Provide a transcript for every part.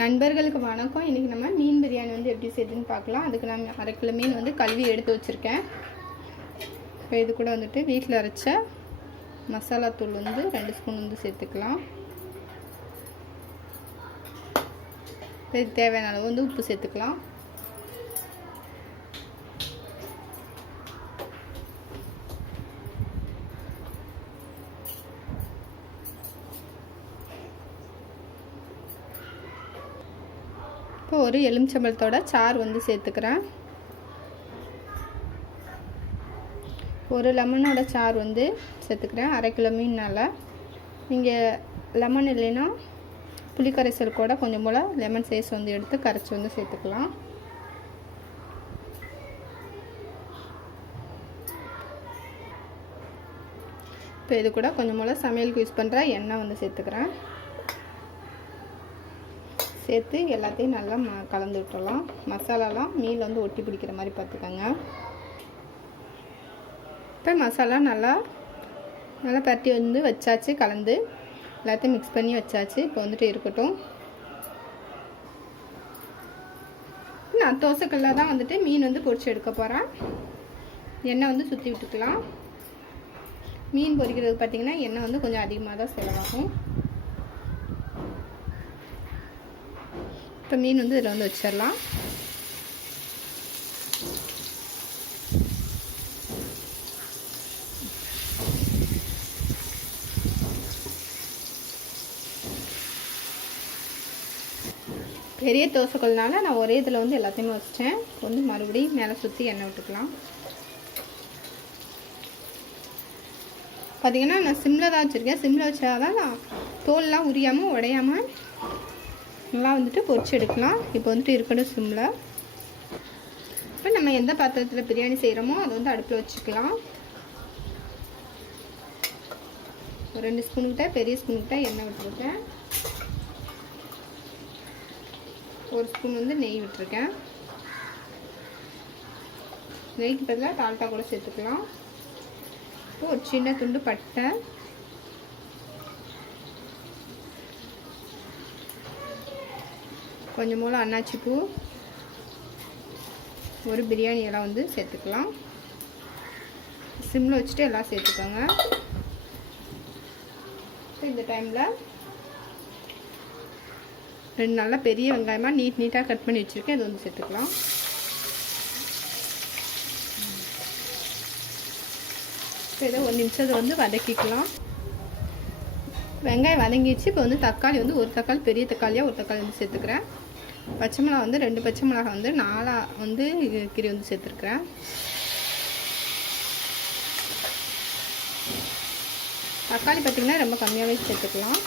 நண்பர்களுக்கு வணக்கம். இன்றைக்கி நம்ம மீன் பிரியாணி வந்து எப்படி செய்யுதுன்னு பார்க்கலாம். அதுக்கு நான் 1/2 கிலோ மீன் வந்து கழுவி எடுத்து வச்சுருக்கேன். இப்போ இது கூட வந்துட்டு வீட்டில் அரைச்ச மசாலா தூள் வந்து 2 ஸ்பூன் வந்து சேர்த்துக்கலாம். இதுக்கு தேவையான அளவு வந்து உப்பு சேர்த்துக்கலாம். இப்போ ஒரு எலுமிச்சம்பழத்தோட சாறு வந்து சேர்த்துக்கிறேன். ஒரு லெமனோட சாறு வந்து சேர்த்துக்கிறேன். 1/2 கிலோ மீனால் நீங்கள் லெமன் இல்லைன்னா புளிக்கரைசல் கூட கொஞ்சம் போல் லெமன் சைஸ் வந்து எடுத்து கரைச்சி வந்து சேர்த்துக்கலாம். இப்போ இது கூட கொஞ்சம் போல் சமையலுக்கு யூஸ் பண்ணுற எண்ணெய் வந்து சேர்த்துக்கிறேன். சேர்த்து எல்லாத்தையும் நல்லா கலந்து விட்டுறலாம். மசாலாலாம் மீனில் வந்து ஒட்டி பிடிக்கிற மாதிரி பார்த்துக்கோங்க. இப்போ மசாலா நல்லா பரட்டி வந்து வச்சாச்சு. கலந்து எல்லாத்தையும் மிக்ஸ் பண்ணி வச்சாச்சு. இப்போ வந்துட்டு இருக்கட்டும். நான் தோசைக்கல்ல தான் வந்துட்டு மீன் வந்து பொரிச்சு எடுக்க போகிறேன். எண்ணெய் வந்து சுற்றி விட்டுக்கலாம். மீன் பொரிக்கிறது பார்த்திங்கன்னா எண்ணெய் வந்து கொஞ்சம் அதிகமாக தான் செலவாகும். இப்போ மீன் வந்து இதில் வந்து வச்சிடலாம். பெரிய தோசைக்கல்னால நான் ஒரே இதில் வந்து எல்லாத்தையுமே வச்சிட்டேன். வந்து மறுபடியும் மேலே சுற்றி எண்ணெய் விட்டுக்கலாம். பார்த்திங்கன்னா நான் சிம்மில் தான் வச்சுருக்கேன். சிம்மில் வச்சாதான் நான் தோல்லாம் உரியாமல் உடையாமல் நல்லா வந்துட்டு பொரிச்சு எடுக்கலாம். இப்போ வந்துட்டு இருக்கணும் சிம்மில். இப்போ நம்ம எந்த பாத்திரத்தில் பிரியாணி செய்கிறோமோ அதை வந்து அடுப்பில் வச்சுக்கலாம். ஒரு 2 ஸ்பூனுக்கிட்ட பெரிய ஸ்பூனுக்கிட்ட எண்ணெய் விட்டுருக்கேன். 1 ஸ்பூன் வந்து நெய் விட்டுருக்கேன். நெய்க்கு பதிலாக டால்டா கூட சேர்த்துக்கலாம். இப்போ ஒரு சின்ன துண்டு பட்டை, கொஞ்சம் போல் அன்னாச்சி பூ, ஒரு பிரியாணி இலை வந்து சேர்த்துக்கலாம். சிம்மில் வச்சுட்டு எல்லாம் சேர்த்துக்கோங்க. இந்த டைமில் 2 நல்லா பெரிய வெங்காயமாக நீட்டாக கட் பண்ணி வச்சுருக்கேன். இது வந்து சேர்த்துக்கலாம். இப்போ இதை 1 நிமிஷத்தை வந்து வதக்கிக்கலாம். வெங்காயம் வதங்கிடுச்சு. இப்போ வந்து தக்காளி வந்து ஒரு தக்காளி, பெரிய தக்காளியாக ஒரு தக்காளி வந்து சேர்த்துக்கிறேன். பச்சை மிளகா வந்து 2 பச்சை மிளகா வந்து 4 வந்து கீரை வந்து சேர்த்துருக்குறேன். தக்காளி பார்த்திங்கன்னா ரொம்ப கம்மியாகவே சேர்த்துக்கலாம்.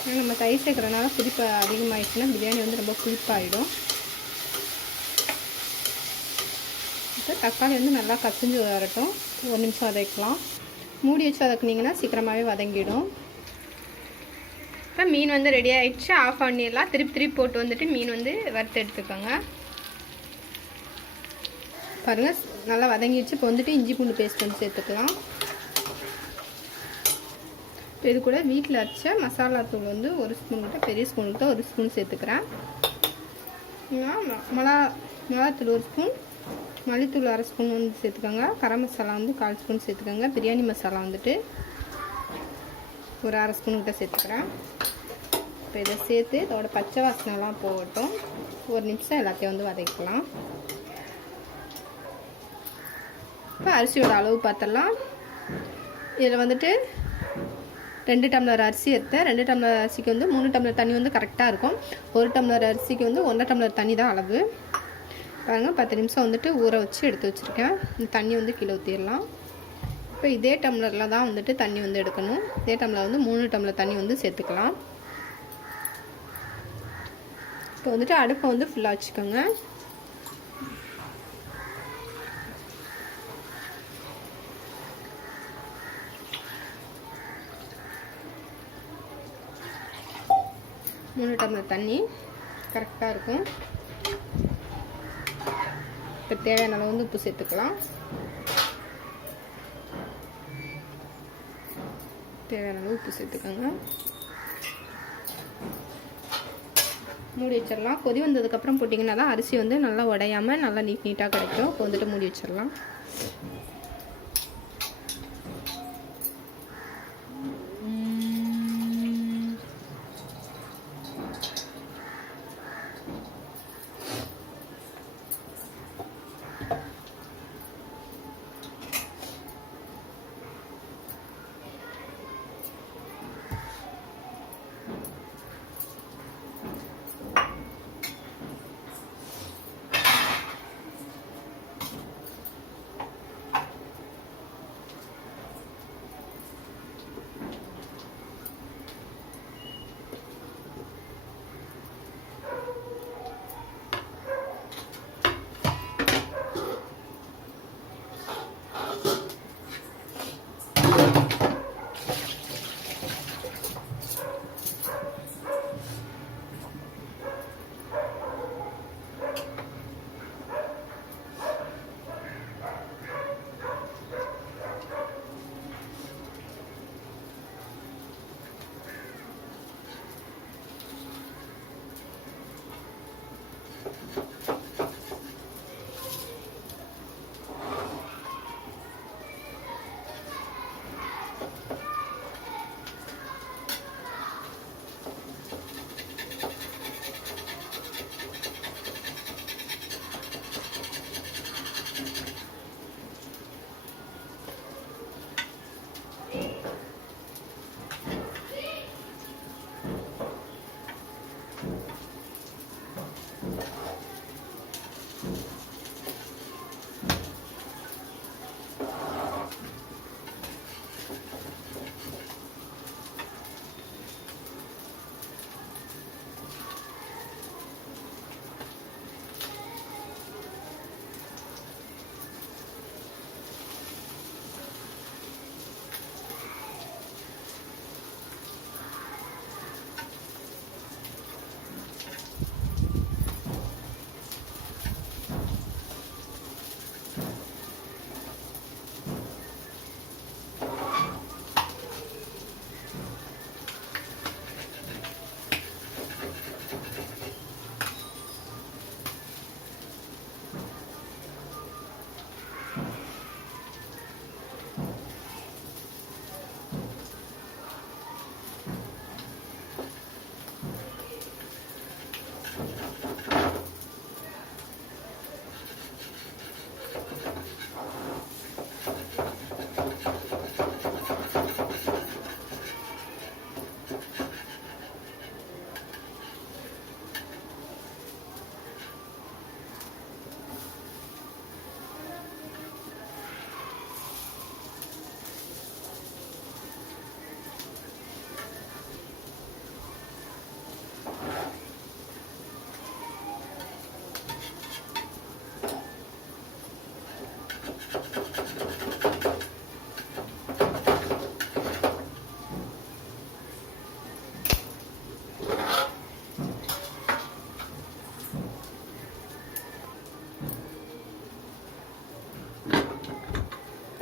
ஏன்னா நம்ம தயிர் சேர்க்குறதுனால புளிப்பு அதிகமாகிடுச்சுன்னா பிரியாணி வந்து ரொம்ப புளிப்பாகிடும். இப்போ தக்காளி வந்து நல்லா கசிஞ்சு வரட்டும். 1 நிமிஷம் வதக்கலாம். மூடி வச்சு வதக்குனிங்கன்னா சீக்கிரமாகவே வதங்கிடும். இப்போ மீன் வந்து ரெடி ஆகிடுச்சு. ஆஃப் பண்ணிடலாம். திருப்பி போட்டு வந்துட்டு மீன் வந்து வறுத்து எடுத்துக்கோங்க. பாருங்கள் நல்லா வதங்கிடுச்சு. இப்போ வந்துட்டு இஞ்சி பூண்டு பேஸ்ட் வந்து சேர்த்துக்கலாம். இப்போ இது கூட வீட்டில் அரைச்ச மசாலா தூள் வந்து 1 ஸ்பூன்கிட்ட, பெரிய ஸ்பூன்கிட்ட 1 ஸ்பூன் சேர்த்துக்கிறேன். மிளகாத்தூள் 1 ஸ்பூன், மல்லித்தூள் 1/2 ஸ்பூன் வந்து சேர்த்துக்கோங்க. கரம் மசாலா வந்து 1/4 ஸ்பூன் சேர்த்துக்கோங்க. பிரியாணி மசாலா வந்துட்டு ஒரு 1/2 ஸ்பூன்கிட்ட சேர்த்துக்கிறேன். இப்போ இதை சேர்த்து இதோட பச்சை வாசனைலாம் போகட்டும். 1 நிமிஷம் எல்லாத்தையும் வந்து வதக்கலாம். இப்போ அரிசியோட அளவு பார்த்துடலாம். இதில் வந்துட்டு 2 டம்ளர் அரிசி எடுத்தேன். 2 டம்ளர் அரிசிக்கு வந்து 3 டம்ளர் தண்ணி வந்து கரெக்டாக இருக்கும். 1 டம்ளர் அரிசிக்கு வந்து 1.5 டம்ளர் தண்ணி தான் அளவு. பாருங்கள் 10 நிமிஷம் வந்துட்டு ஊற வச்சு எடுத்து வச்சுருக்கேன். இந்த தண்ணி வந்து கீழே ஊற்றிடலாம். இப்போ இதே டம்ளரில் தான் வந்துட்டு தண்ணி வந்து எடுக்கணும். இதே டம்ளர் வந்து 3 டம்ளர் தண்ணி வந்து சேர்த்துக்கலாம். இப்போ வந்துட்டு அடுப்பை வந்து ஃபுல்லாக வச்சுக்கோங்க. மூணு டம்ளர் தண்ணி கரெக்டாக இருக்கும். இப்போ தேவையான அளவு வந்து உப்பு சேர்த்துக்கலாம். தேவையான அளவு உப்பு சேர்த்துக்கோங்க. மூடி வச்சிடலாம். கொதி வந்ததுக்கப்புறம் போட்டிங்கன்னா தான் அரிசி வந்து நல்லா உடையாமல் நல்லா நீட்டாக கிடைக்கும். இப்போ வந்துட்டு மூடி வச்சிடலாம்.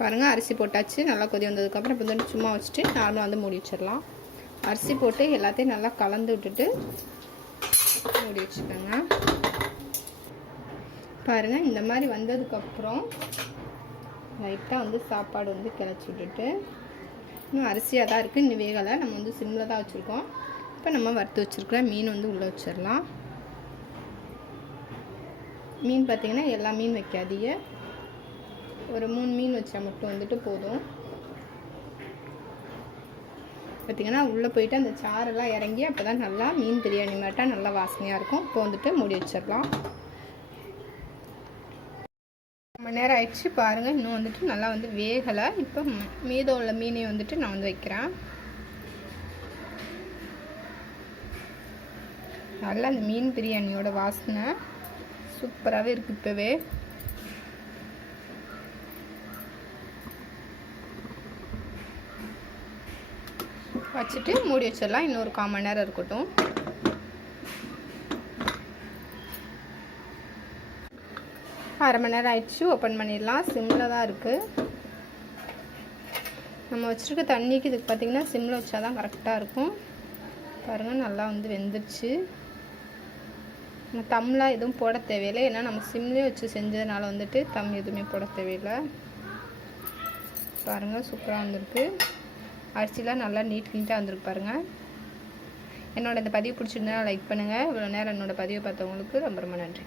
பாருங்கள் அரிசி போட்டாச்சு. நல்லா கொதி வந்ததுக்கப்புறம் இப்போ வந்து சும்மா வச்சுட்டு நார்மலாக வந்து மூடி வச்சிடலாம். அரிசி போட்டு எல்லாத்தையும் நல்லா கலந்து விட்டுட்டு மூடி வச்சுக்கோங்க. பாருங்கள் இந்த மாதிரி வந்ததுக்கப்புறம் லைட்டாக வந்து சாப்பாடு வந்து கிளச்சி விட்டுட்டு, இன்னும் அரிசியாக தான் இருக்குது, இன்னும் வேகலை. நம்ம வந்து சிம்மில் தான் வச்சுருக்கோம். இப்போ நம்ம வறுத்து வச்சுருக்கிற மீன் வந்து உள்ளே வச்சிடலாம். மீன் பார்த்திங்கன்னா எல்லா மீன் வைக்காதீங்க, ஒரு 3 மீன் வச்சா மட்டும் வந்துட்டு போதும். பார்த்திங்கன்னா உள்ளே போயிட்டு அந்த சாரெல்லாம் இறங்கி அப்போ தான் நல்லா மீன் பிரியாணி மாட்டால் நல்லா வாசனையாக இருக்கும். இப்போ வந்துட்டு மூடி வச்சிடலாம். மணி நேரம் ஆயிடுச்சு. பாருங்கள் இன்னும் வந்துட்டு நல்லா வந்து வேகலை. இப்போ மீதம் உள்ள மீனை வந்துட்டு நான் வந்து வைக்கிறேன். நல்லா அந்த மீன் பிரியாணியோட வாசனை சூப்பராகவே இருக்குது. இப்போவே வச்சுட்டு மூடி வச்சிடலாம். இன்னொரு 1/4 மணி நேரம் இருக்கட்டும். அரை மணி நேரம் ஆயிடுச்சு. ஓப்பன் பண்ணிடலாம். சிம்மில் தான் இருக்குது. நம்ம வச்சுருக்க தண்ணிக்கு இதுக்கு பார்த்திங்கன்னா சிம்மில் வச்சா தான் கரெக்டாக இருக்கும். பாருங்கள் நல்லா வந்து வெந்துருச்சு. தம்லாம் எதுவும் போட தேவையில்லை, ஏன்னா நம்ம சிம்லேயே வச்சு செஞ்சதுனால வந்துட்டு தம் எதுவுமே போட தேவையில்லை. பாருங்கள் சூப்பராக வந்திருக்கு. அரிசிலாம் நல்லா நீட்டாக வந்திருக்கு பாருங்கள். என்னோட இந்த பதிவு பிடிச்சிருந்தா லைக் பண்ணுங்கள். இவ்வளோ நேரம் என்னோடய பதிவை பார்த்தவங்களுக்கு ரொம்ப ரொம்ப நன்றி.